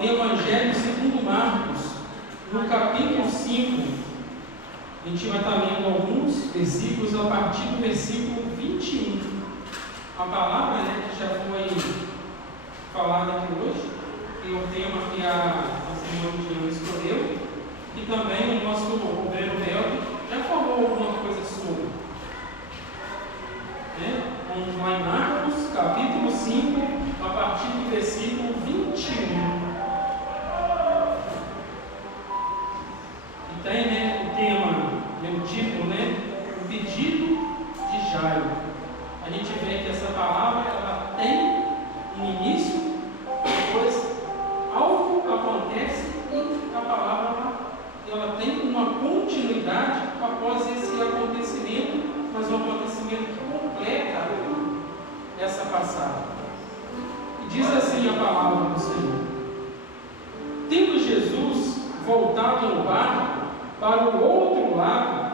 no Evangelho segundo Marcos, no capítulo 5. A gente vai estar lendo alguns versículos a partir do versículo 21. A palavra, que já foi falada aqui hoje, e o tema que a irmã Diana escolheu, e também o nosso Roberto Mel já falou alguma coisa sobre. Vamos lá em Marcos, capítulo 5, a partir do versículo 21. E tem o tema, o título, o pedido de Jairo. A gente vê que essa palavra ela tem um início, depois algo acontece e a palavra ela tem uma continuidade após esse acontecimento, mas um acontecimento que completa essa passagem. E diz assim a palavra do Senhor: tendo Jesus voltado no barco para o outro lado,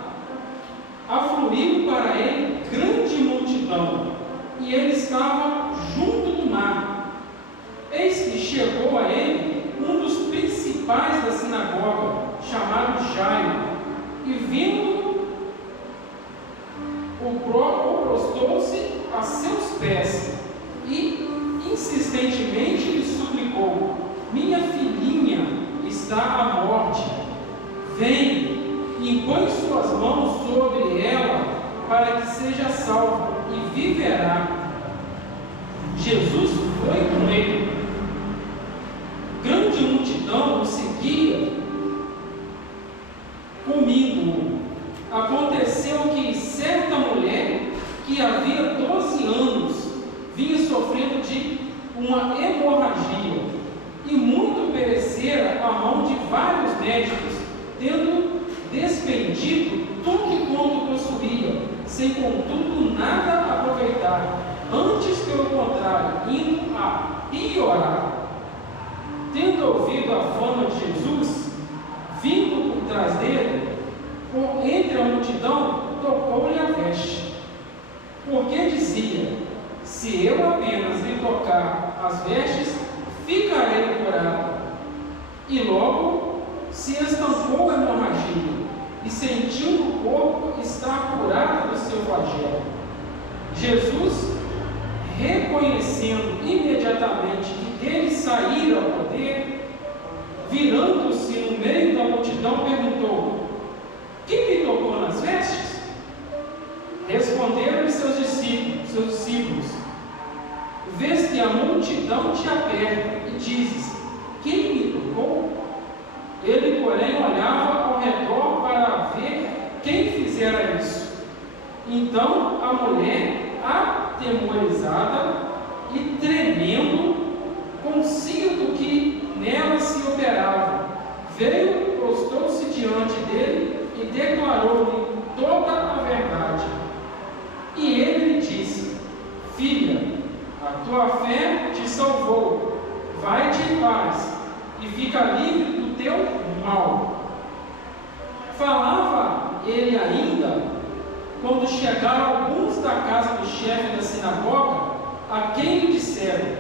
afluiu para ele grande multidão, e ele estava junto do mar. Eis que chegou a ele um dos principais da sinagoga, chamado Jairo, e vindo, prostrou-se a seus pés e insistentemente lhe suplicou: minha filhinha está à morte, vem e põe suas mãos sobre ela para que seja salva e viverá. Jesus foi com ele. Grande multidão o seguia, comigo. Aconteceu que certa mulher, que havia 12 anos, vinha sofrendo de uma hemorragia, e muito perecera à mão de vários médicos, tendo despendido tudo quanto possuía, sem contudo nada aproveitar, antes pelo contrário, indo a piorar. Tendo ouvido a fama de Jesus, vindo por trás dele, por entre a multidão, tocou-lhe a veste, porque dizia: se eu apenas lhe tocar as vestes, ficarei curado. E logo se estancou a hemorragia, e sentiu no corpo estar curado do seu flagelo. Jesus, reconhecendo imediatamente que dele saíra o poder, virando-se no meio da multidão, perguntou: quem me tocou nas vestes? Responderam-lhe seus discípulos: vês que a multidão te aperta e dizes: quem me tocou? Ele, porém, olhava ao redor para ver quem fizera isso. Então a mulher, atemorizada e tremendo, consciente do que nela se operava, veio, prostrou-se diante dele e declarou-lhe toda a verdade. E ele lhe disse: filha, a tua fé te salvou, vai-te em paz e fica livre do teu mal. Falava ele ainda, quando chegaram alguns da casa do chefe da sinagoga, a quem lhe disseram: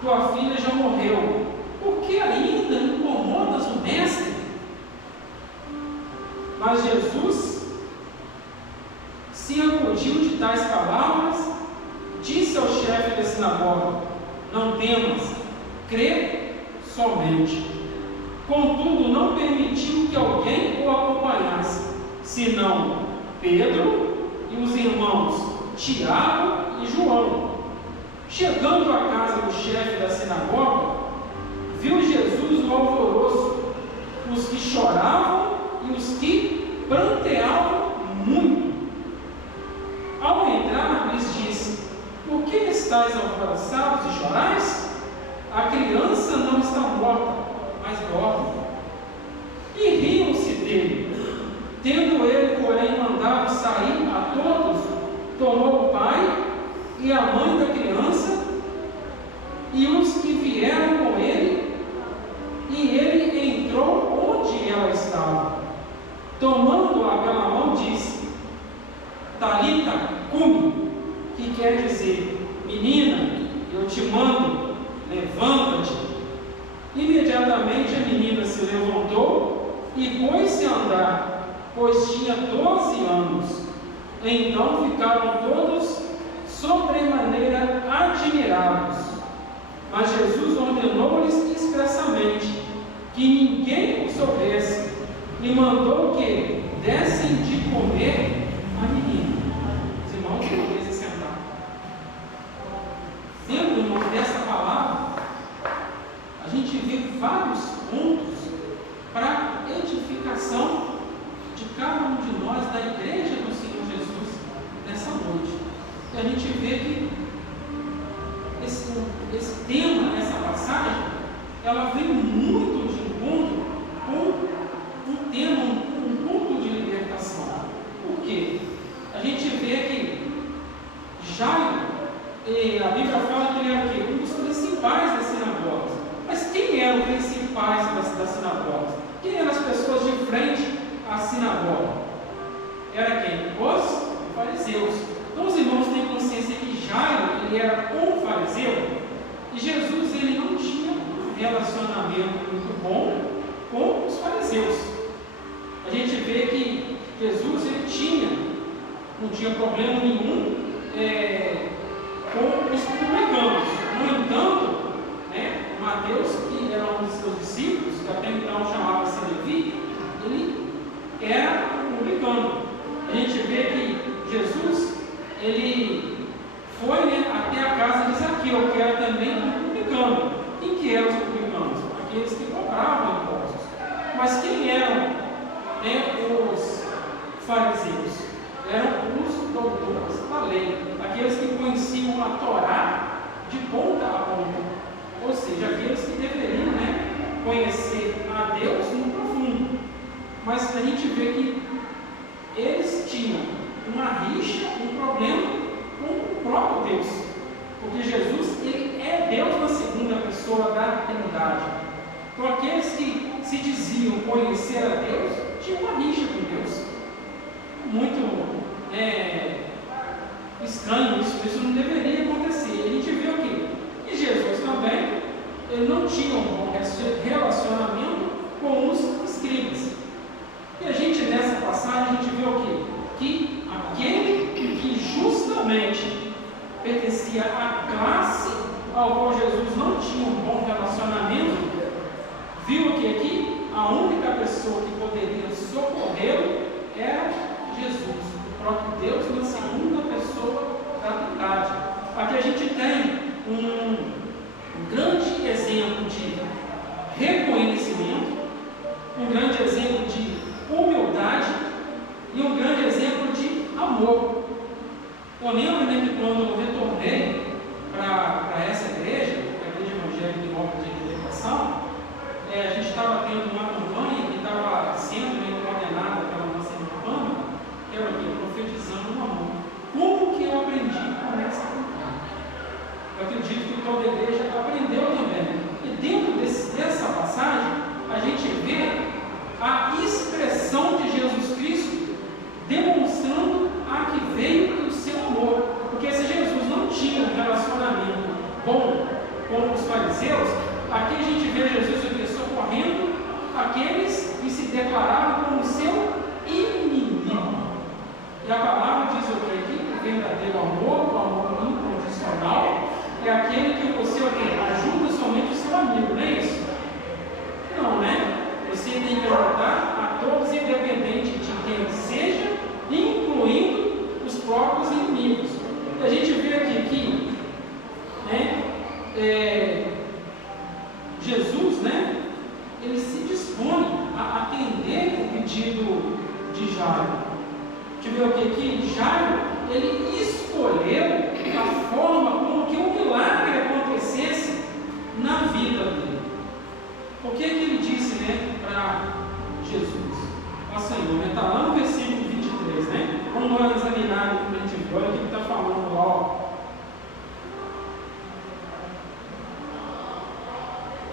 tua filha já morreu, por que ainda incomodas o mestre? Mas Jesus se acudiu de tais palavras, disse ao chefe da sinagoga: não temas, crê somente. Contudo, não permitiu que alguém o acompanhasse, senão Pedro e os irmãos Tiago e João. Chegando à casa do chefe da sinagoga, viu Jesus no alvoroço, os que choravam e os que pranteavam muito. Ao entrar, lhes disse: por que estáis alvoroçados e chorais? A criança não está morta, mas dorme. E riam-se dele. Tendo ele, porém, mandado sair a todos, tomou o pai e a mãe da criança e os que vieram com ele, e ele entrou onde ela estava. Tomando-a pela mão, disse: Talita cumi, que quer dizer: menina, eu te mando, levanta-te. e pôs-se a andar, pois tinha 12 anos. Então ficaram todos sobremaneira admirados. Mas Jesus ordenou-lhes expressamente que ninguém o soubesse, e mandou que dessem de comer a menina. Os irmãos podem se sentar. Dentro, irmãos, dessa palavra, a gente vê vários pontos para edificação de cada um de nós, da igreja do Senhor Jesus, nessa noite. E a gente vê que esse tema, essa passagem, ela vem muito de encontro com um tema, um ponto de libertação. Por quê? A gente vê que Jairo, a Bíblia fala que ele era o quê? Um dos principais das sinagogas. Mas quem eram os principais das sinagogas? Quem eram as pessoas de frente à sinagoga? Era quem? Os fariseus. Então os irmãos têm consciência que Jairo, ele era um fariseu, e Jesus, ele não tinha um relacionamento muito bom com os fariseus. A gente vê que Jesus, ele não tinha problema nenhum com os publicanos. No entanto, Mateus, que era um dos seus discípulos, que até então chamava-se Levi, ele era publicano. A gente vê que Jesus, ele foi até a casa de Zaqueu, que era também um publicano. Quem que eram os publicanos? Aqueles que cobravam impostos. Mas quem eram os fariseus? Eram os doutores da lei, aqueles que conheciam a Torá de ponta a ponta, ou seja, aqueles que deveriam conhecer a Deus no profundo. Mas a gente vê que eles tinham uma rixa, um problema com o próprio Deus, porque Jesus, ele é Deus na segunda pessoa da Trindade. Então aqueles que se diziam conhecer a Deus tinham uma rixa com Deus. Muito estranho isso não deveria acontecer. A gente vê o quê? E Jesus também, ele não tinha um bom relacionamento com os escribas. E a gente, nessa passagem, a gente vê o quê? Que aquele que justamente pertencia à classe ao qual Jesus não tinha um bom relacionamento, viu que aqui a única pessoa que poderia socorrê-lo era Jesus, o próprio Deus na segunda pessoa da Trindade. Aqui a gente tem um grande exemplo de reconhecimento, um grande exemplo de humildade e um grande exemplo de amor. Eu lembro que quando eu retornei para essa igreja, a Igreja Evangélica de Obras de Libertação, a gente estava tendo uma campanha que estava sendo coordenada pela nossa irmã, que era o quê? Profetizando no amor. Como que eu aprendi com essa campanha? Eu acredito que toda a igreja aprendeu também. E dentro dessa passagem, a gente vê a expressão de Jesus Cristo demonstrando a que veio o seu amor. Porque se Jesus não tinha um relacionamento bom com os fariseus, aqui a gente vê Jesus socorrendo aqueles que se declaravam como seu inimigo. E a palavra diz o que aqui? O verdadeiro amor, o amor incondicional, é aquele que você ajuda somente o seu amigo, não é isso? Não, Você tem que ajudar a todos, independente de quem seja, incluindo os próprios inimigos. A gente vê aqui que Jesus, ele se dispõe a atender o pedido de Jairo. A gente vê o que aqui? Jairo, ele escolheu a forma como que um milagre acontecesse na vida dele. O que ele disse para Jesus? Ó Senhor, está lá no versículo 23, Vamos lá examinar o que a gente viu. Olha o que ele está falando lá.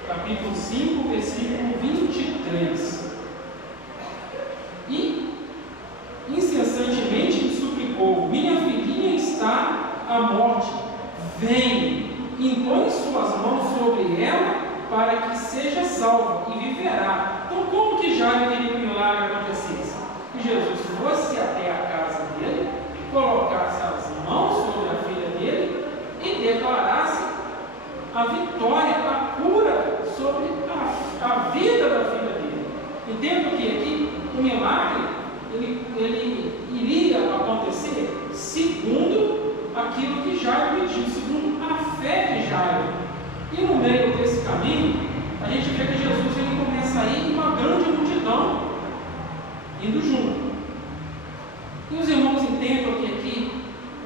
Capítulo 5, versículo 23. E incessantemente lhe suplicou: minha filhinha está à morte, vem, impõe suas mãos sobre ela para que seja salvo e viverá. Então, como que Jairo queria que o milagre acontecesse? Que Jesus fosse até a casa dele, colocasse as mãos sobre a filha dele e declarasse a vitória, a cura sobre a vida da filha dele. Entendo que aqui o milagre ele iria acontecer segundo aquilo que Jairo pediu, segundo a fé de Jairo. E no meio desse caminho, a gente vê que Jesus ele começa a ir uma grande multidão indo junto. E os irmãos entendam que aqui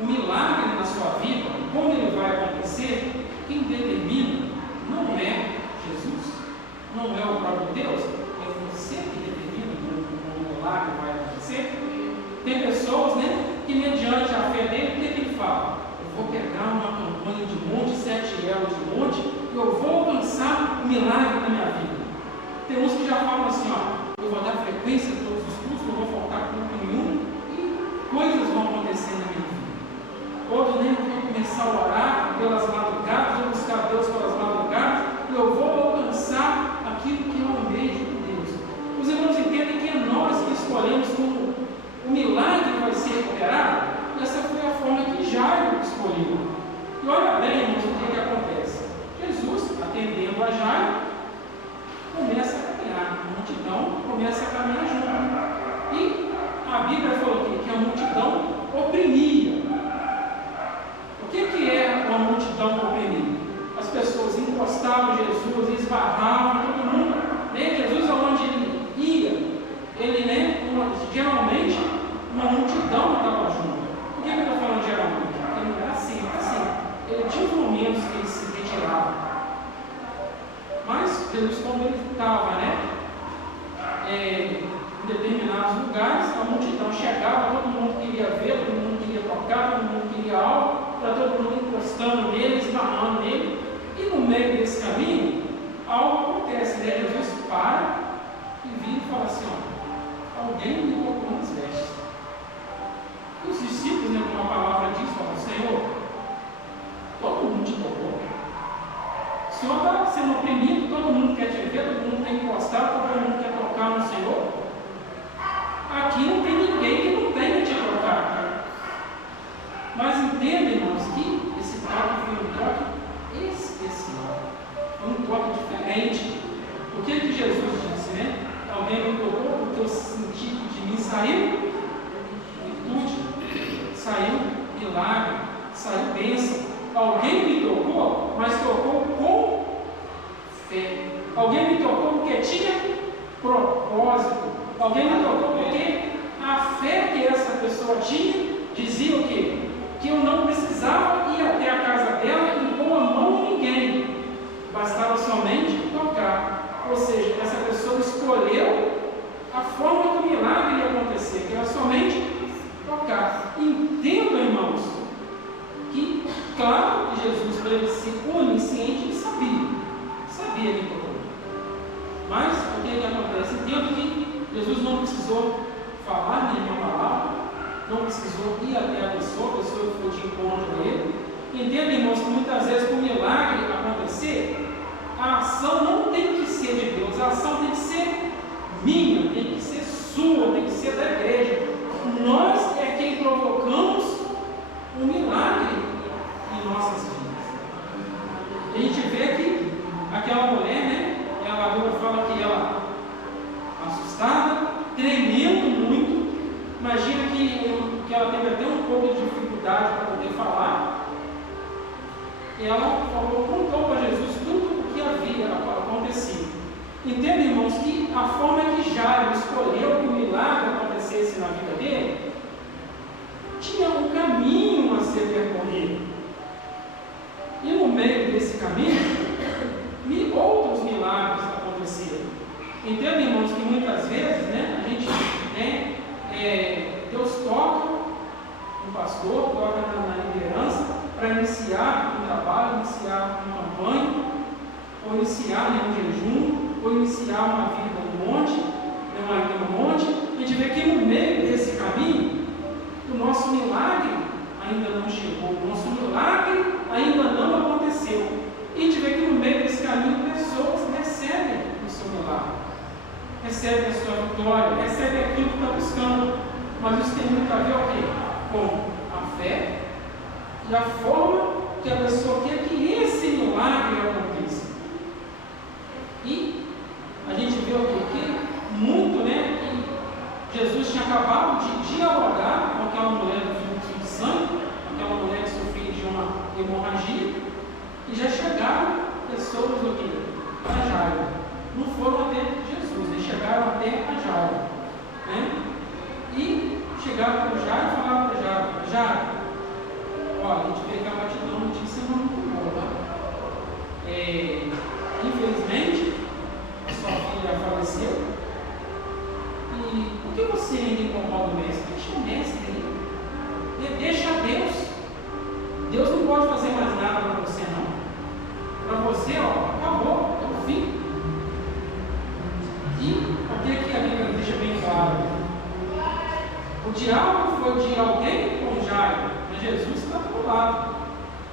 o milagre na sua vida, como ele vai acontecer, quem determina não é Jesus, não é o próprio Deus, é você que determina como o milagre vai acontecer. Tem pessoas, que mediante a fé dele, o que ele fala? Eu vou pegar uma campanha de monte, 7 elos de monte, e eu vou alcançar o milagre na minha vida. Tem uns que já falam assim, eu vou dar frequência a todos os cultos, não vou faltar culto nenhum, e coisas vão acontecer na minha vida. Outros vão começar a orar pelas madrugadas, vou buscar Deus pelas madrugadas, e eu vou alcançar aquilo que eu almejo de Deus. Os irmãos entendem que é nós que escolhemos como o milagre vai ser operado. Essa foi a forma que Jairo escolheu. E olha bem, irmãos, o que acontece. Jesus, atendendo a Jairo, começa a caminhar. A multidão começa a caminhar junto. E a Bíblia falou aqui que a multidão oprimia. O que é uma multidão oprimida? As pessoas encostavam Jesus, esbarravam, todo mundo. Jesus, aonde ele ia, geralmente, uma multidão estava junto. Por que eu estou falando geralmente? Porque não era assim. Ele tinha momentos que ele se retirava. Mas Jesus, como ele estava, em determinados lugares, a multidão chegava, todo mundo queria ver, todo mundo queria tocar, todo mundo queria algo, está todo mundo encostando nele, esbarrando nele. E no meio desse caminho, algo acontece, Jesus para e vira e fala assim, alguém me tocou nas vestes. E os discípulos, com uma palavra diz, falam, Senhor, todo mundo te tocou. O Senhor está sendo oprimido, todo mundo quer te ver, todo mundo quer encostar, todo mundo quer tocar no Senhor. Aqui não tem ninguém que não tenha te tocar. Mas entenda, irmãos, que esse toque foi um toque especial, um toque diferente. O que Jesus disse, Alguém me tocou porque eu senti que de mim saiu virtude, saiu milagre, saiu bênção. Alguém me tocou, mas tocou com fé. Alguém me tocou porque tinha propósito. Alguém me tocou porque a fé que essa pessoa tinha dizia o quê? Que eu não precisava ir até a casa dela e pôr a mão em ninguém. Bastava somente tocar. Ou seja, essa pessoa escolheu a forma que o milagre ia acontecer, que era somente tocar. Entendam, irmãos, que, claro que Jesus, para ele ser onisciente, ele sabia que tocou. Mas o que acontece? Entendo que Jesus não precisou falar nenhuma palavra, não precisou ir até a pessoa foi de encontro a ele. Entendam, irmãos, que muitas vezes para o milagre acontecer, a ação não tem que ser de Deus, a ação tem que ser minha, tem que ser sua, tem que ser da igreja. Nós é quem provocamos um milagre em nossas vidas. A gente vê que aquela mulher, ela fala que ela, assustada, tremendo muito, imagina que ela teve até um pouco de dificuldade para poder falar. Ela contou para Jesus tudo o que havia acontecido. Entenda, irmãos, que a forma que Jairo escolheu que o milagre acontecesse na vida dele, tinha um caminho a ser percorrido. E no meio desse caminho, outros milagres aconteceram. Entenda, irmãos, que muitas vezes, a gente, Deus toca um pastor, toca na liderança, para iniciar um trabalho, iniciar uma campanha, ou iniciar um jejum, ou iniciar uma vida no monte, a gente vê que no meio desse caminho, o nosso milagre ainda não chegou, o nosso milagre ainda não aconteceu. E a gente vê que no meio desse caminho pessoas recebem recebe a sua vitória, recebe aquilo que está buscando. Mas isso tem muito a ver o quê? Com a fé e a forma que a pessoa quer que esse milagre aconteça. E a gente vê o quê? Muito, né? Que Jesus tinha acabado de dialogar com aquela mulher do fluxo de sangue, aquela mulher que sofria de uma hemorragia, e já chegaram pessoas do quê? A Jairo. Não foram até Jesus, eles chegaram até a Jairo, né? E chegaram para o Jairo e falaram para Jairo: Jairo, olha, a gente veio acabar te dando notícia não muito boa, tá? Infelizmente, a sua filha faleceu. E por que você ainda incomoda o mestre? Deixa o mestre aí. Deixa Deus. Deus não pode fazer mais nada para você, não. Para você, ó, acabou, é o fim. E o que a Bíblia deixa bem claro? O diálogo foi de alguém com Jairo, mas Jesus está do lado.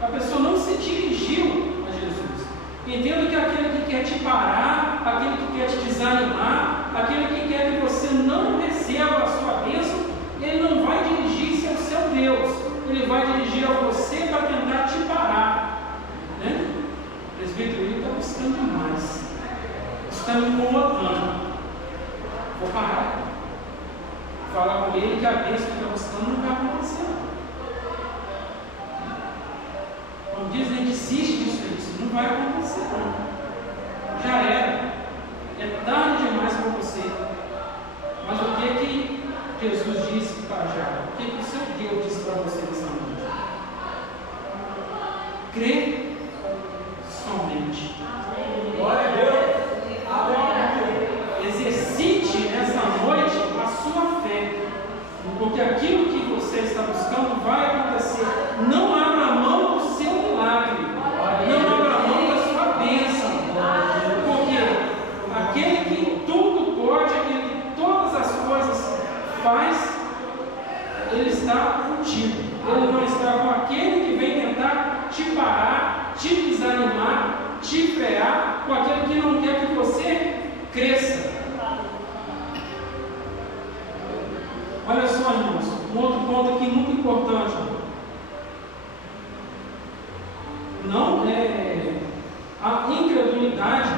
A pessoa não se dirigiu a Jesus. Entenda que aquele que quer te parar, aquele que quer te desanimar, aquele que quer que você não receba a sua bênção, ele não vai dirigir-se ao seu Deus, ele vai dirigir a você para tentar te parar, né? O presbítero está buscando demais, está me incomodando. Vou parar, falar com ele que a bênção que está buscando não vai acontecer. Como diz, nem desiste disso, isso não vai acontecer, não. Já era. É tarde demais para você. Mas o que Jesus disse para Jairo? O que o seu Deus disse para você nessa noite? Crê somente. Glória a Deus. Exercite nessa noite a sua fé. Porque aquilo que você está buscando vai acontecer. Não abra mão do seu milagre. Não abra mão da sua bênção. Porque aquele que tudo pode, aquele que todas as coisas faz, ele está contigo. Ele não está com aquele que vem tentar te parar, te desanimar, te frear, com aquele que não quer que você cresça. Olha só, irmãos, um outro ponto aqui muito importante. Não é a incredulidade,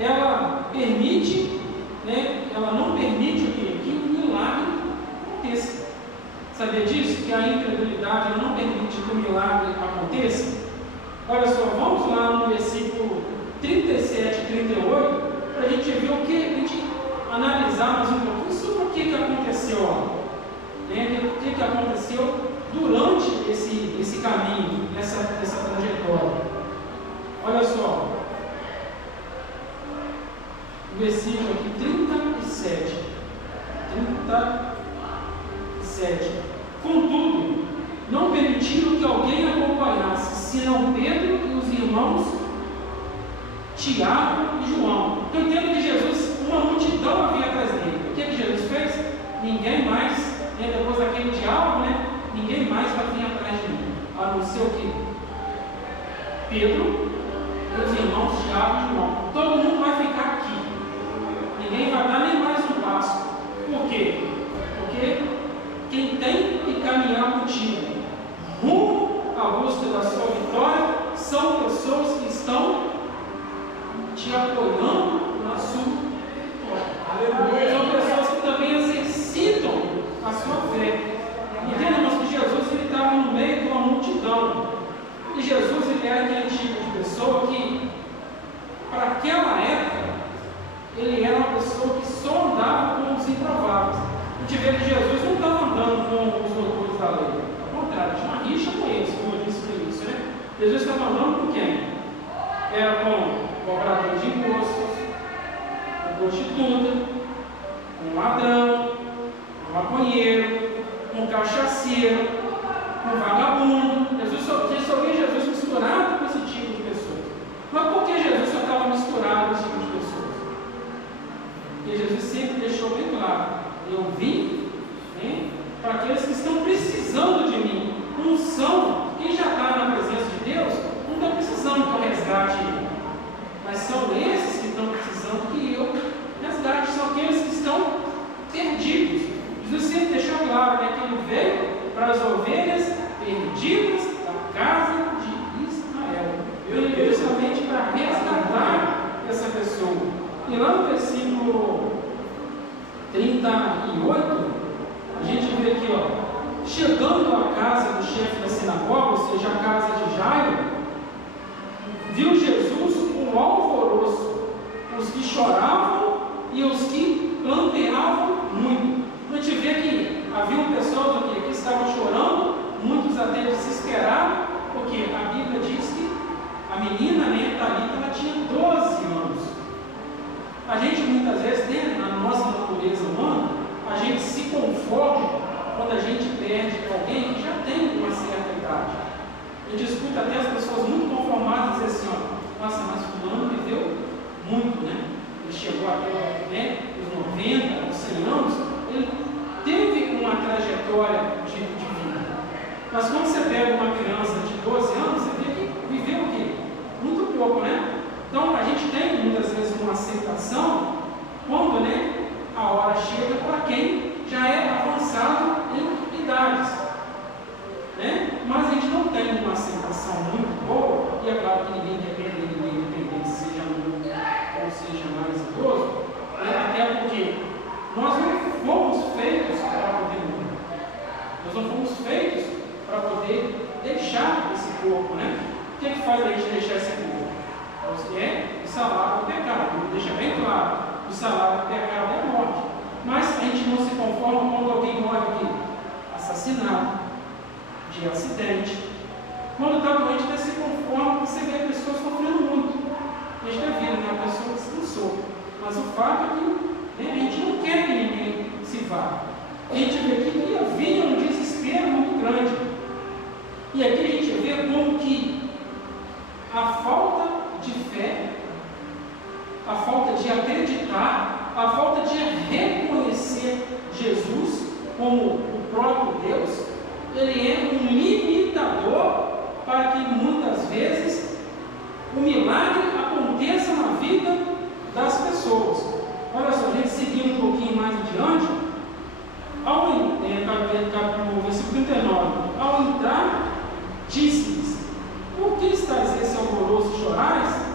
ela permite, né? Ela não permite o quê? Que o milagre aconteça. Sabia disso? Que a incredulidade não permite que o milagre aconteça? Olha só, vamos lá no versículo 37 e 38 para a gente ver o que, a gente analisar mais um pouquinho sobre o que aconteceu, ó. O que aconteceu durante esse caminho, essa trajetória. Olha só, o versículo aqui 37. Contudo, não permitiram que alguém acompanhasse, senão Pedro e os irmãos Tiago e João. Eu entendo que Jesus, uma multidão havia atrás dele. O que Jesus fez? Ninguém mais, depois daquele diálogo, ninguém mais vai vir atrás de mim, a não ser o que? Pedro e os irmãos Tiago e João. Todo mundo vai ficar aqui. Ninguém vai dar nem mais um passo. Por quê? Porque quem tem que caminhar contigo rumo à busca da sua vitória são pessoas que estão te apoiando na sua vitória. São pessoas que também exercitam a sua fé. Entendemos que Jesus estava no meio de uma multidão. E Jesus era aquele tipo de pessoa que, para aquela época, ele era uma pessoa que só andava com os improváveis. A gente vê que Jesus não estava andando com os doutores da lei. Ao contrário, tinha uma rixa com eles, como eu disse no início, né? Jesus estava andando com quem? Era com o cobrador de impostos, com prostituta, com ladrão, com maconheiro, com cachaceiro, com vagabundo. Você só via Jesus misturado com esse tipo de pessoas. Mas por que Jesus só estava misturado com esse tipo de pessoas? Porque Jesus sempre deixou bem claro: eu vim para aqueles que estão precisando de mim. Não são, quem já está na presença de Deus, não está precisando que eu resgate ele. Mas são esses que estão precisando que eu resgate. São aqueles que perdidas da casa de Israel. Veio justamente para resgatar essa pessoa. E lá no versículo 38, a gente vê aqui, ó, chegando à casa do chefe da sinagoga, ou seja, a casa de Jairo, viu Jesus um alvoroço, os que choravam e os que planteavam muito. A gente vê que havia pessoas aqui que estavam chorando, muitos até desesperados, porque a Bíblia diz que a menina, né, Talita, ela tinha 12 anos. A gente muitas vezes, né, na nossa natureza humana, a gente se conforma quando a gente perde alguém que já tem uma certa idade. Eu escuto até as pessoas muito conformadas dizer assim, ó, nossa, mas fulano viveu muito, né? Ele chegou até, né, os 90, os 100 anos, ele teve uma trajetória de vida. Mas quando você pega uma criança de 12 anos, você vê que viveu o quê? Muito pouco, né? Então a gente tem muitas vezes uma aceitação quando, né, a hora chega para quem já é avançado em idades, né? Mas a gente não tem uma aceitação muito boa, e é claro que ninguém quer perder ninguém, independente se seja novo ou seja mais idoso, né? Até porque nós não fomos feitos para poder morrer, nós não fomos feitos para poder deixar esse corpo, né? O que faz a gente deixar esse corpo? É o salário do pecado, deixa bem claro, o salário do pecado é a morte. Mas a gente não se conforma quando alguém morre aqui, assassinado, de acidente. Quando está doente, até se conforma, você vê a pessoa sofrendo muito. A gente está vendo, né? A pessoa descansou. Mas o fato é que, né, a gente não quer que ninguém se vá. A gente vê aqui que havia um desespero muito grande. E aqui a gente vê como que a falta de fé, a falta de acreditar, a falta de reconhecer Jesus como o próprio Deus, ele é um limitador para que muitas vezes o milagre aconteça na vida das pessoas. Olha só, a gente seguindo um pouquinho mais adiante, no versículo 39, ao entrar, disse-lhes: por que estáis esse alvoroço e chorais?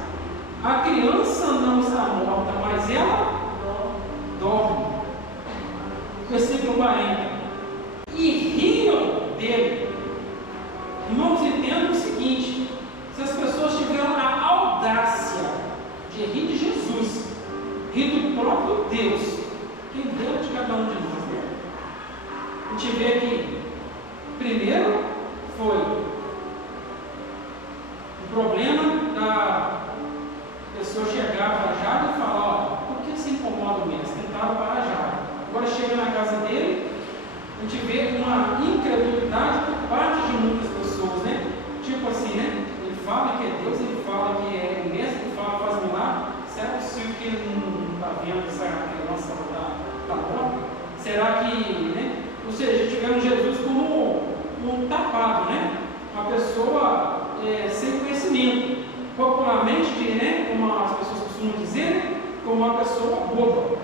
A criança não está morta, mas ela dorme. Versículo 40. E riam dele. Irmãos, entendam o seguinte: se as pessoas tiveram a audácia de rir de Jesus, rir do próprio Deus, quem deu de cada um de nós, né? A gente vê que primeiro foi o problema da pessoa chegar para Jairo e falar: olha, por que se incomoda mesmo? Tentaram parar Jairo. Agora chega na casa dele, a gente vê uma incredulidade por parte de muitas pessoas, né? Tipo assim, né? Ele fala que é Deus, ele fala que é mestre, ele fala que faz milagre. Será possível que ele não está vendo essa criança está morta? Será que, né? Ou seja, tivemos Jesus como um tapado, né? Uma pessoa sem conhecimento. Popularmente, né, como as pessoas costumam dizer, como uma pessoa boba.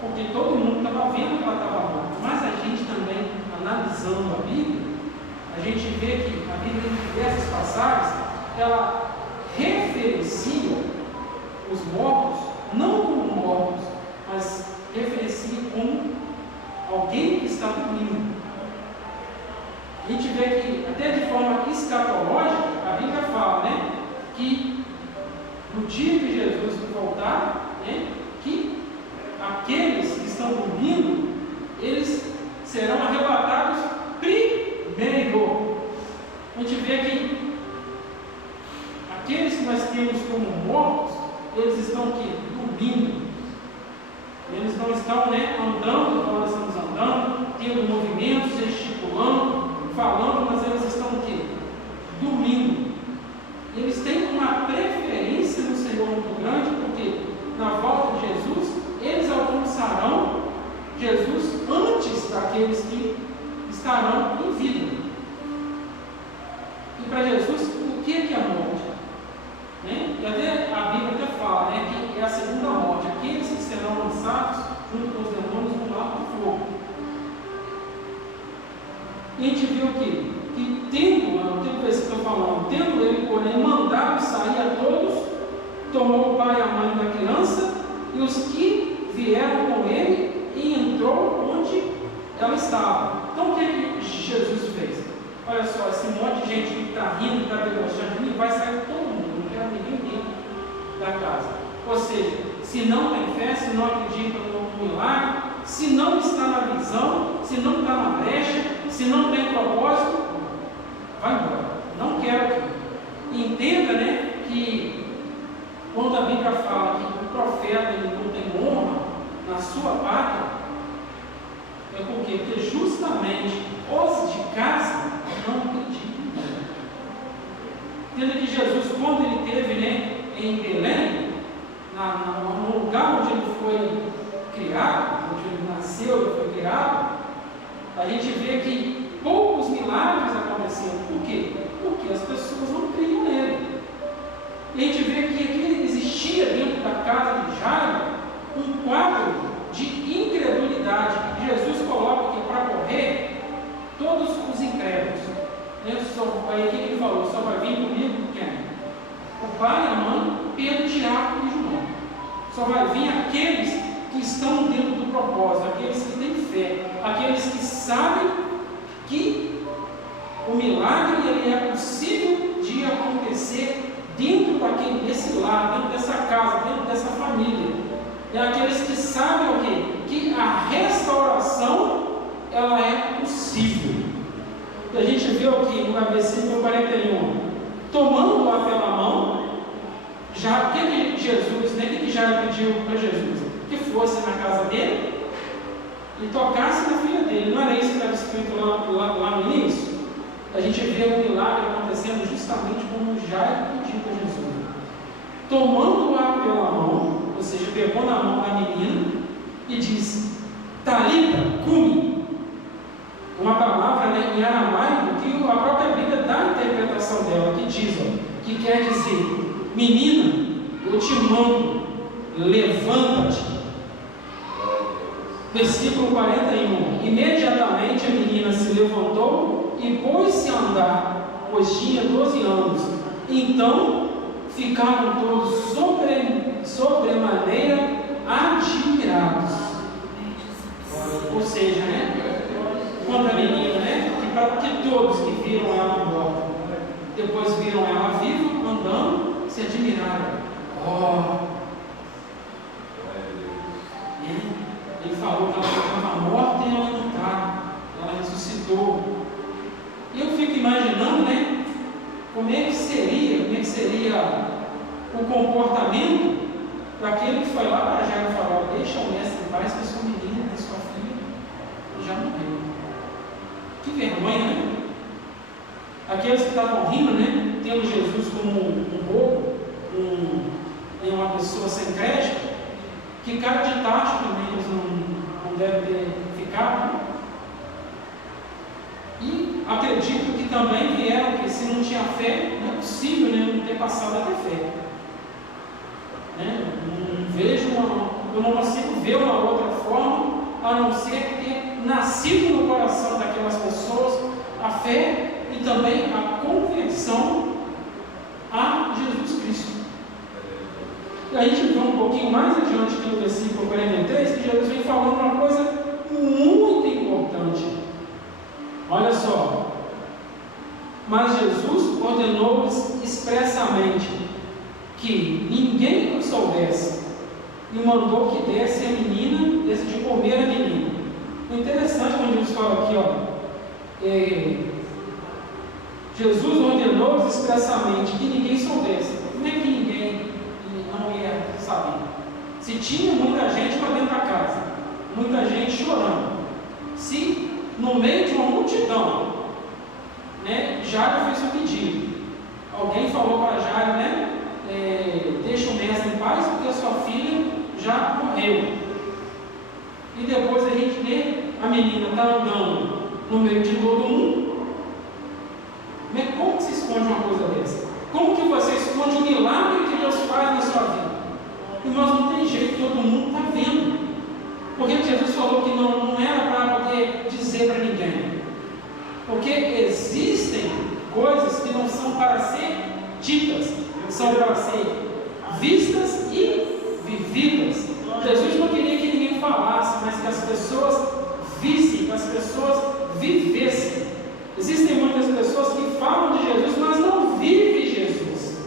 Porque todo mundo estava vendo que ela estava morta. Mas a gente também, analisando a Bíblia, a gente vê que a Bíblia, em diversas passagens, ela referencia os mortos, não como mortos, mas referencia como alguém que está dormindo. A gente vê que, até de forma escatológica, a Bíblia fala, né, que no dia que Jesus voltar, né, que aqueles que estão dormindo, eles serão arrebatados primeiro. A gente vê que aqueles que nós temos como mortos, eles estão aqui, dormindo. Eles não estão, né, andando como nós estamos andando, tendo movimentos, gesticulando, falando, mas eles estão o quê? Dormindo. Eles têm uma preferência no Senhor muito grande, porque na volta de Jesus, eles alcançarão Jesus antes daqueles que estarão em vida. E para Jesus, o que é a morte? Né? E até a Bíblia até fala, né, que é a segunda morte, aqueles que serão lançados junto com os demônios no lago do fogo. E a gente viu aqui, que tendo, tem um versículo que eu falando, tendo ele, porém, mandado sair a todos, tomou o pai e a mãe da criança e os que vieram com ele e entrou onde ela estava. Então o que Jesus fez? Olha só, esse monte de gente que está rindo, que está debochando de mim, vai sair todo mundo, não quero ninguém dentro da casa. Ou seja, se não tem fé, se não acredita no milagre, se não está na visão, se não está na brecha, se não tem propósito, vai embora. Não quero aqui. Entenda, né, que quando a Bíblia fala que o profeta ele não tem honra na sua pátria, é porque justamente os de casa não acreditam nele. Entenda que Jesus, quando ele esteve, né, em Belém, no lugar onde ele foi criado, onde ele nasceu e foi criado, a gente vê que poucos milagres aconteceram. Por quê? Porque as pessoas não criam nele. E a gente vê que aqui existia dentro da casa de Jairo um quadro de incredulidade. Jesus coloca aqui para correr todos os incrédulos. Aí o que ele falou? Só vai vir comigo quem? O pai, a mãe, Pedro, Tiago e João. Só vai vir aqueles que estão dentro do propósito, aqueles que têm fé, aqueles que sabem que o milagre ele é possível de acontecer dentro desse lar, dentro dessa casa, dentro dessa família. É aqueles que sabem o quê? Que a restauração ela é possível. E a gente viu aqui no versículo 41, tomando-a pela mão, já, o que Jesus, né, que já pediu para Jesus? Que fosse na casa dele e tocasse na filha dele. Não era isso que estava escrito lá no início? A gente vê o milagre acontecendo justamente como Jairo pediu para Jesus. Tomando-a pela mão, ou seja, pegou na mão da menina e disse: Talita, cumi. Uma palavra, né, em aramaico que a própria Bíblia dá a interpretação dela, que diz, que quer dizer: menina, eu te mando, levanta-te. Versículo 41. Imediatamente a menina se levantou e pôs-se a andar, pois tinha 12 anos. Então ficaram todos sobremaneira admirados. Ou seja, né, quando a menina, né, que todos que viram ela morta, depois viram ela viva, andando, se admiraram. Ele falou que ela estava morta e ela não está, ela ressuscitou. E eu fico imaginando, né, como é que seria o comportamento daquele que foi lá para Jairo e falou: deixa o mestre em paz, que sua menina, que sua filha já morreu. Que vergonha, né? Aqueles que estavam rindo, né, tendo Jesus como um bobo, uma pessoa sem crédito, que cara de taxa também eles não devem ter ficado. Né? E acredito que também vieram, que se não tinha fé, não é possível, né, não ter passado a ter fé. Né? Eu não consigo ver uma outra forma a não ser ter nascido no coração daquelas pessoas a fé e também a conversão a Jesus Cristo. E a gente vê um pouquinho mais adiante aqui no versículo 43, que Jesus vem falando uma coisa muito importante. Olha só. Mas Jesus ordenou-lhes expressamente que ninguém o soubesse e mandou que desse a menina, desse de comer a menina. O interessante quando Jesus fala aqui, Jesus ordenou-lhes expressamente que ninguém soubesse. Como é que ninguém não ia saber? Se tinha muita gente lá dentro da casa, muita gente chorando, se no meio de uma multidão, né, Jairo fez um pedido, alguém falou para Jairo, né, deixa o mestre em paz, porque a sua filha já morreu. E depois a gente vê a menina está andando no meio de todo mundo. Como que se esconde uma coisa dessa? Como que você esconde o milagre que Deus faz na sua vida? Irmãos, não tem jeito, todo mundo está vendo. Porque Jesus falou que não era para poder dizer para ninguém. Porque existem coisas que não são para ser ditas, são para ser vistas e vividas. Jesus não queria que ninguém falasse, mas que as pessoas vissem, que as pessoas vivessem. Existem muitas pessoas que falam de Jesus, mas não vivem Jesus.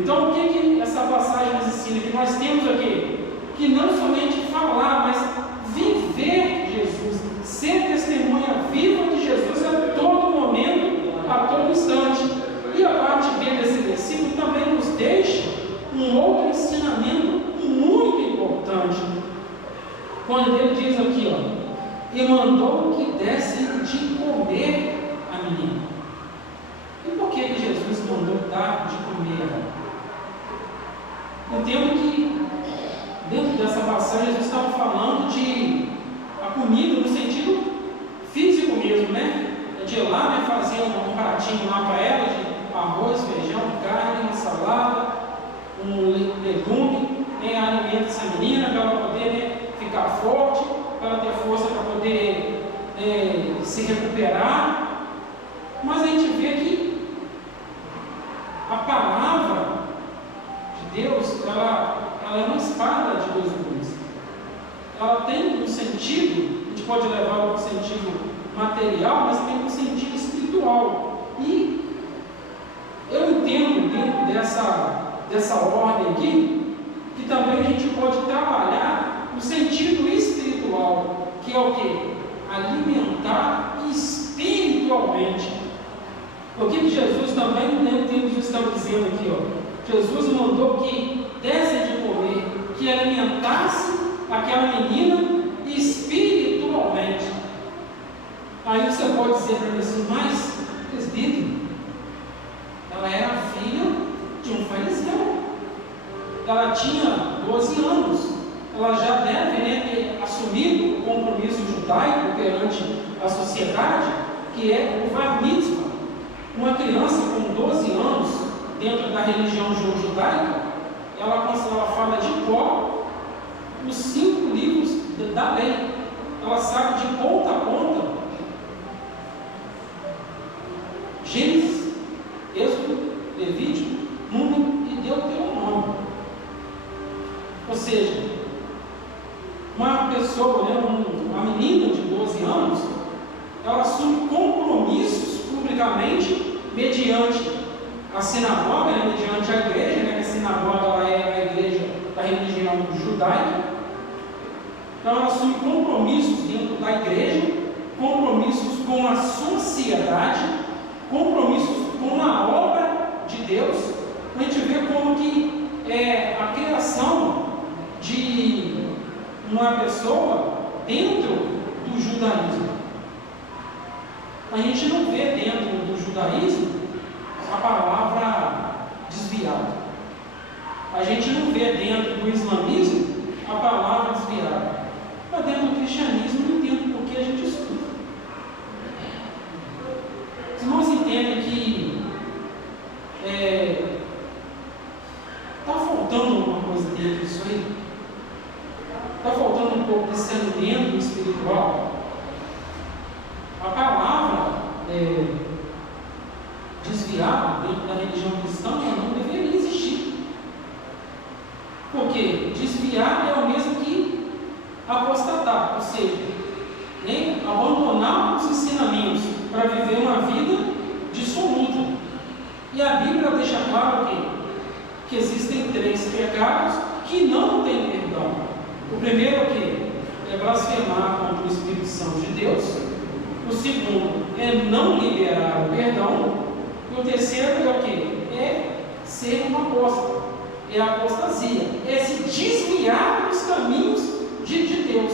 Então, o que essa passagem nos ensina? Que nós temos aqui que não somente falar, mas viver Jesus, ser testemunha viva de Jesus a todo momento, a todo instante. E a parte B desse versículo também nos deixa um outro ensinamento muito importante. Quando ele diz aqui, ó, e mandou que dessem de comer a menina. E por que Jesus mandou dar de comer? Entendo que dentro dessa passagem Jesus estava falando de a comida no sentido físico mesmo, né? De ir lá, né, fazer um pratinho lá para ela, de arroz, feijão, carne, salada, um legume, né, alimenta essa menina para ela poder, né, ficar forte, para ela ter força para poder se recuperar. Mas a gente vê que a palavra de Deus, ela é uma espada de dois gumes. Ela tem um sentido, a gente pode levá-la para um sentido material, mas tem um sentido espiritual. E eu entendo dentro dessa ordem aqui, que também a gente pode trabalhar no sentido espiritual, que é o quê? Alimentar espiritualmente. O que Jesus também, né, estava dizendo aqui, ó, Jesus mandou que desse de comer, que alimentasse aquela menina espiritualmente. Aí você pode dizer para mim assim, mas, presbítero, ela era filha de um fariseu, ela tinha 12 anos, ela já deve, né, ter assumido o compromisso judaico perante a sociedade, que é o bar mitzvah. Uma criança com 12 anos, dentro da religião judaica, ela fala de cor os 5 livros da lei, ela sabe de ponta a ponta Gênesis, Êxodo, Levítico, Número e Deuteronômio. Ou seja, uma pessoa, né, uma menina de 12 anos, ela assume compromissos publicamente mediante a sinagoga, né, mediante a igreja, né, que a sinagoga ela é a igreja da religião judaica. Então ela assume compromissos dentro da igreja, compromissos com a sociedade, compromissos com a obra de Deus. A gente vê como que a criação de uma pessoa dentro do judaísmo. A gente não vê dentro do judaísmo a palavra desviado. A gente não vê dentro do islamismo a palavra desviado. Mas dentro do cristianismo não entendo por que a gente estuda. Os irmãos entendem que está faltando alguma coisa dentro disso aí? Está faltando um pouco desse alimento espiritual? A palavra desviada dentro da religião cristã não deveria existir. Porque desviar é o mesmo que apostatar, ou seja, abandonar os ensinamentos para viver uma vida dissoluta. E a Bíblia deixa claro que existem 3 pecados que não têm perdão. O primeiro é blasfemar contra o Espírito Santo de Deus. O segundo é não liberar o perdão. E o terceiro é ser um apóstolo. É a apostasia. É se desviar dos caminhos de Deus.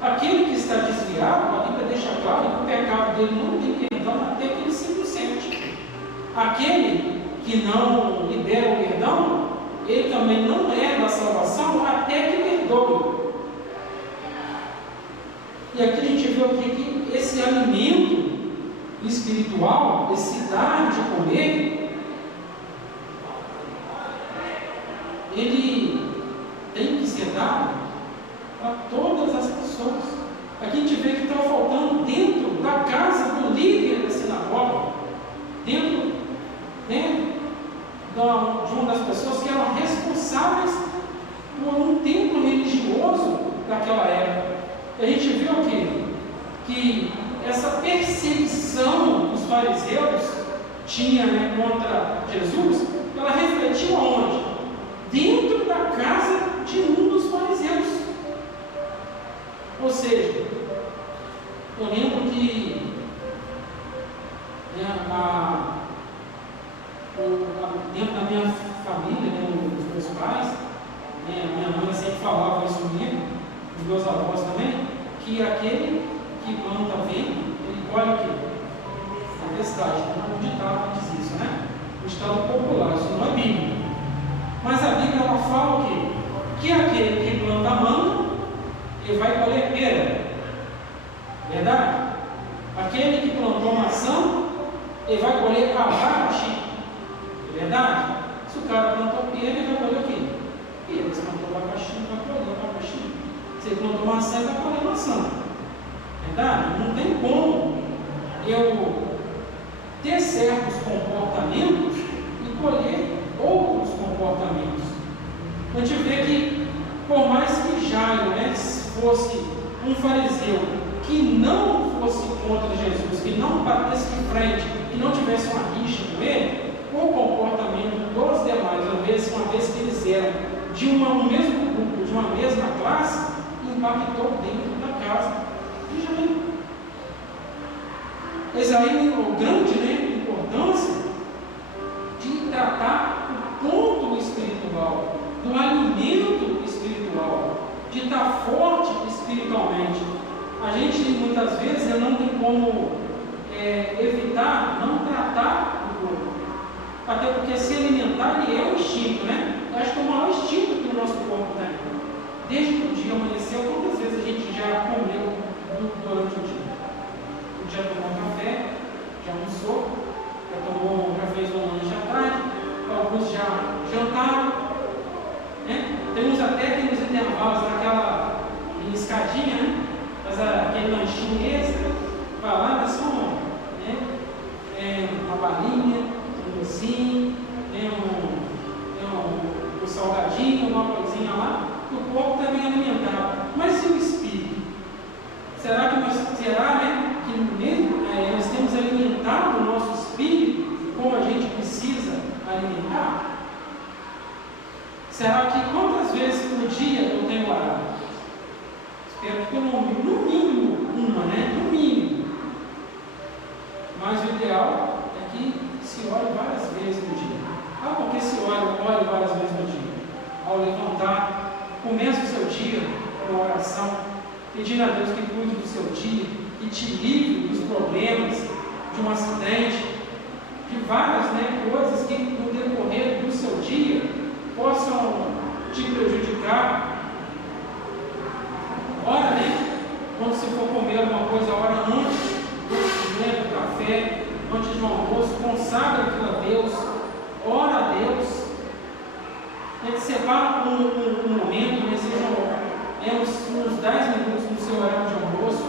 Aquele que está desviado, a Bíblia deixa claro que o pecado dele não tem perdão até que ele se consente. Aquele que não libera o perdão, ele também não é da salvação até que perdoe. E aqui a gente vê que esse alimento espiritual, esse dar de comer, ele tem que ser dado para todas as pessoas, Aqui a gente vê que estava faltando dentro da casa do líder da sinagoga, dentro, né, de uma das pessoas que eram responsáveis por um templo religioso daquela época. E a gente vê o quê? Que essa perseguição que os fariseus tinham, né, contra Jesus, ela refletiu aonde? Dentro da casa de um dos fariseus. Ou seja, eu lembro que, né, dentro da minha família, né, dos meus pais, né, minha mãe sempre falava isso comigo, os meus avós também, que aquele que planta vento, ele colhe o quê? Tempestade. Um ditado que diz isso, né? Um ditado popular, isso não é bíblico. Mas a Bíblia ela fala o quê? Que aquele que planta manga, ele vai colher pera. Verdade? Aquele que plantou maçã, ele vai colher abacaxi. Verdade? Se o cara plantou pera, ele vai colher o quê? Pera. Se plantou abacaxi, ele vai colher abacaxi. Se ele plantou maçã, ele vai colher maçã. Verdade? Não tem como eu ter certos comportamentos e colher outros comportamentos. A gente vê que, por mais que Jairo, né, fosse um fariseu que não fosse contra Jesus, que não batesse de frente, que não tivesse uma rixa com ele, o comportamento dos demais, uma vez que eles eram de um mesmo grupo, de uma mesma classe, impactou dentro da casa de Jairo. Essa aí é a grande, né, importância de tratar o ponto espiritual, do alimento espiritual, de estar forte espiritualmente. A gente muitas vezes não tem como evitar não tratar o corpo, até porque se alimentar ele é um instinto, né? Eu acho que é o maior instinto que o nosso corpo tem. Desde que o dia amanheceu, quantas vezes a gente já comeu durante o dia? Já tomou um café, já almoçou, já tomou um café ou um lanche à tarde, alguns já jantaram, né? Temos até que nos intervalos daquela escadinha, né? Faz aquele lanchinho extra, vai lá, dá só uma balinha, um docinho, um salgadinho, uma coisinha lá, o corpo também é alimentado. Mas e o espírito? Será que mesmo nós temos alimentado o nosso espírito como a gente precisa alimentar? Será que quantas vezes por dia eu tenho orado? Espero que no mínimo uma, né? No mínimo. Mas o ideal é que se ore várias vezes no dia. Ah, porque se ore várias vezes no dia? Ao levantar, comece o seu dia com uma oração, pedindo a Deus que cuide do seu dia, que te livre dos problemas, de um acidente, de várias, né, coisas que no decorrer do seu dia possam te prejudicar. Ora, né? Quando você for comer alguma coisa, ora antes do café, antes do almoço, consagra aquilo a Deus, ora a Deus. A gente separa um momento, né, seja uns 10 minutos no seu horário de almoço,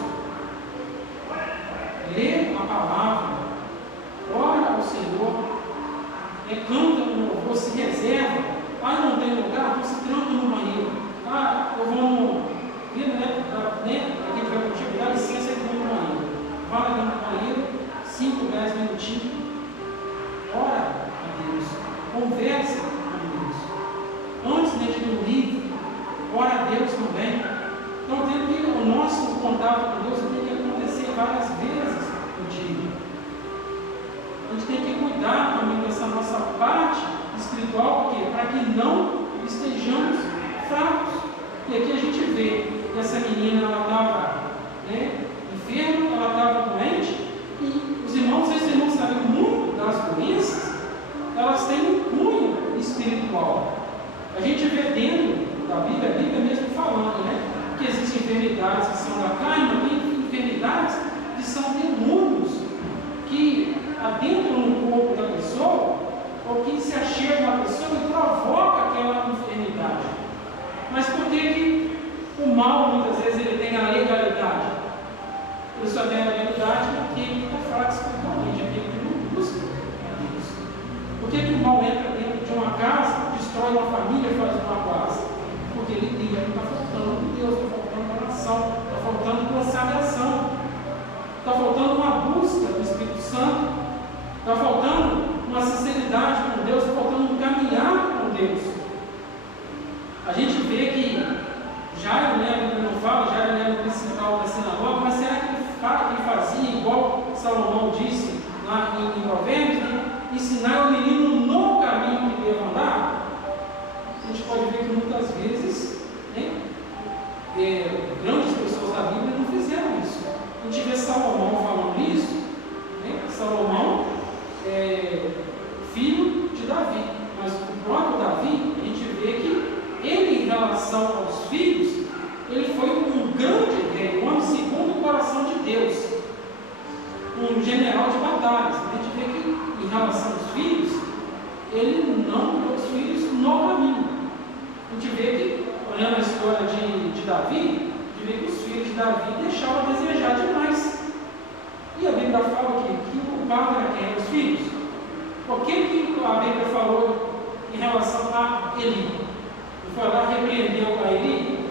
lê a palavra, ora ao Senhor, canta um louvor, se reserva. Ah, não tem lugar, você tranca no banheiro. Ah, eu vou no. Aqui a gente vai contigo, dá licença que vou no banheiro. Vai lá no banheiro, 5, 10 minutinhos. Ora a Deus, conversa com Deus. Antes de ir no livro, ora a Deus também. Então tem que o nosso contato com Deus tem que acontecer várias vezes no dia. A gente tem que cuidar também dessa nossa parte espiritual, porque para que não estejamos fracos. E aqui a gente vê que essa menina, ela estava, né, enferma, ela estava doente, e os irmãos, vocês não sabem muito das doenças, elas têm um cunho espiritual. A gente vê dentro da Bíblia, a Bíblia mesmo falando, né, que existem enfermidades que são da carne, mas tem enfermidades que são demônios, que adentram no corpo da pessoa, ou que se achega na pessoa e provoca aquela enfermidade. Mas por que o mal, muitas vezes, ele tem a legalidade? pode ver que muitas vezes, né, grandes pessoas da Bíblia não fizeram isso. A gente vê Salomão falando isso, né? Salomão é filho de Davi, mas o próprio Davi, a gente vê que ele, em relação aos filhos, ele foi um grande rei, um homem segundo o coração de Deus, um general de batalhas. A gente vê que, em relação aos filhos, ele não criou os filhos no caminho. A gente vê que, olhando a história de Davi, a gente vê que os filhos de Davi deixavam a desejar demais. E a Bíblia fala que o culpado era quem? Os filhos. Por que a Bíblia falou em relação a Eli? Ele foi lá e repreendeu a Eli?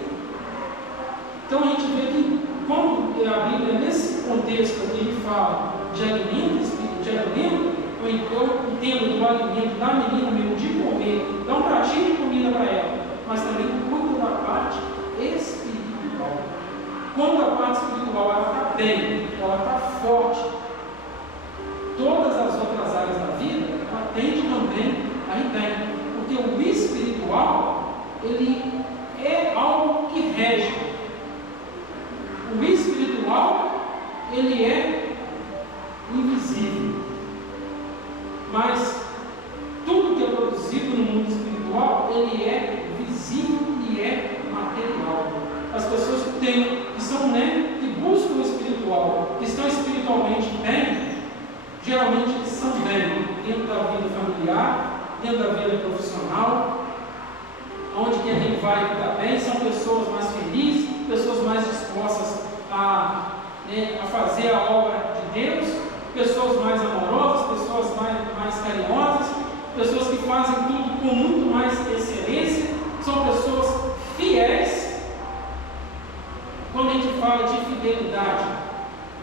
Então a gente vê que, quando a Bíblia, nesse contexto que ele fala de alimento, espírito de alimento, ou então entendo do alimento da menina mesmo de comer, dá um pratinho de comida para ela, mas também cuida da parte espiritual. Quando a parte espiritual ela está bem, ela está forte, todas as outras áreas da vida ela tende também a ir bem, porque o espiritual ele é algo que rege. O espiritual ele é invisível, mas tudo que é produzido no mundo espiritual ele é visível e é material. As pessoas que são, né, que buscam o espiritual, que estão espiritualmente bem, geralmente eles são bem dentro da vida familiar, dentro da vida profissional, onde que a gente vai estar bem, são pessoas mais felizes, pessoas mais dispostas a fazer a obra de Deus, pessoas mais amorosas, pessoas mais carinhosas, pessoas que fazem tudo com muito mais excelência, são pessoas fiéis. Quando a gente fala de fidelidade,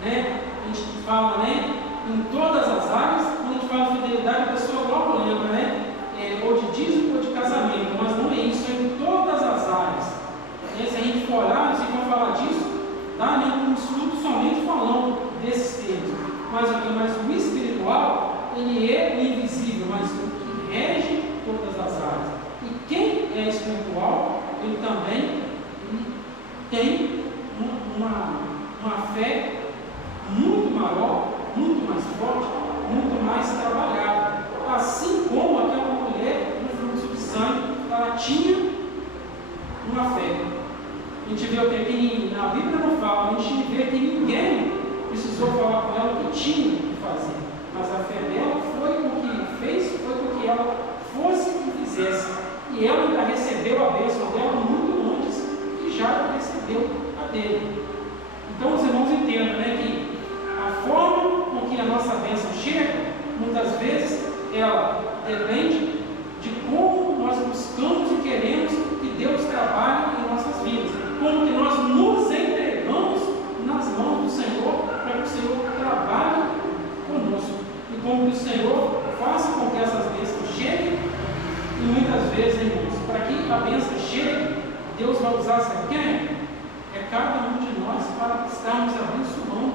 né, a gente fala, né, em todas as áreas. Quando a gente fala de fidelidade, a pessoa logo lembra, né, ou de dízimo ou de casamento, mas não é isso, é em todas as áreas. E se a gente for olhar, se a gente for falar disso, dá um estudo somente falando desses termos. Mas o espiritual, ele é o invisível, mas o que rege todas as áreas. E quem é espiritual, ele também tem uma fé muito maior, muito mais forte, muito mais trabalhada. Assim como aquela mulher no fluxo de sangue, ela tinha uma fé. A gente vê que na Bíblia não fala, a gente vê que ninguém precisou falar com ela o que tinha que fazer, mas a fé dela foi o que fez, foi o que ela fosse e fizesse, e ela ainda recebeu a bênção dela muito antes que já recebeu a dele. Então os irmãos entendam, né, que a forma com que a nossa bênção chega, muitas vezes ela depende de como nós buscamos e queremos que Deus trabalhe em nossas vidas, como que nós nos entregamos nas mãos do Senhor, para que o Senhor trabalhe conosco, e como que o Senhor faça com que essas bênçãos cheguem. E muitas vezes, irmãos, para que a bênção chegue, Deus vai usar, sabe quem? É cada um de nós para estarmos abençoando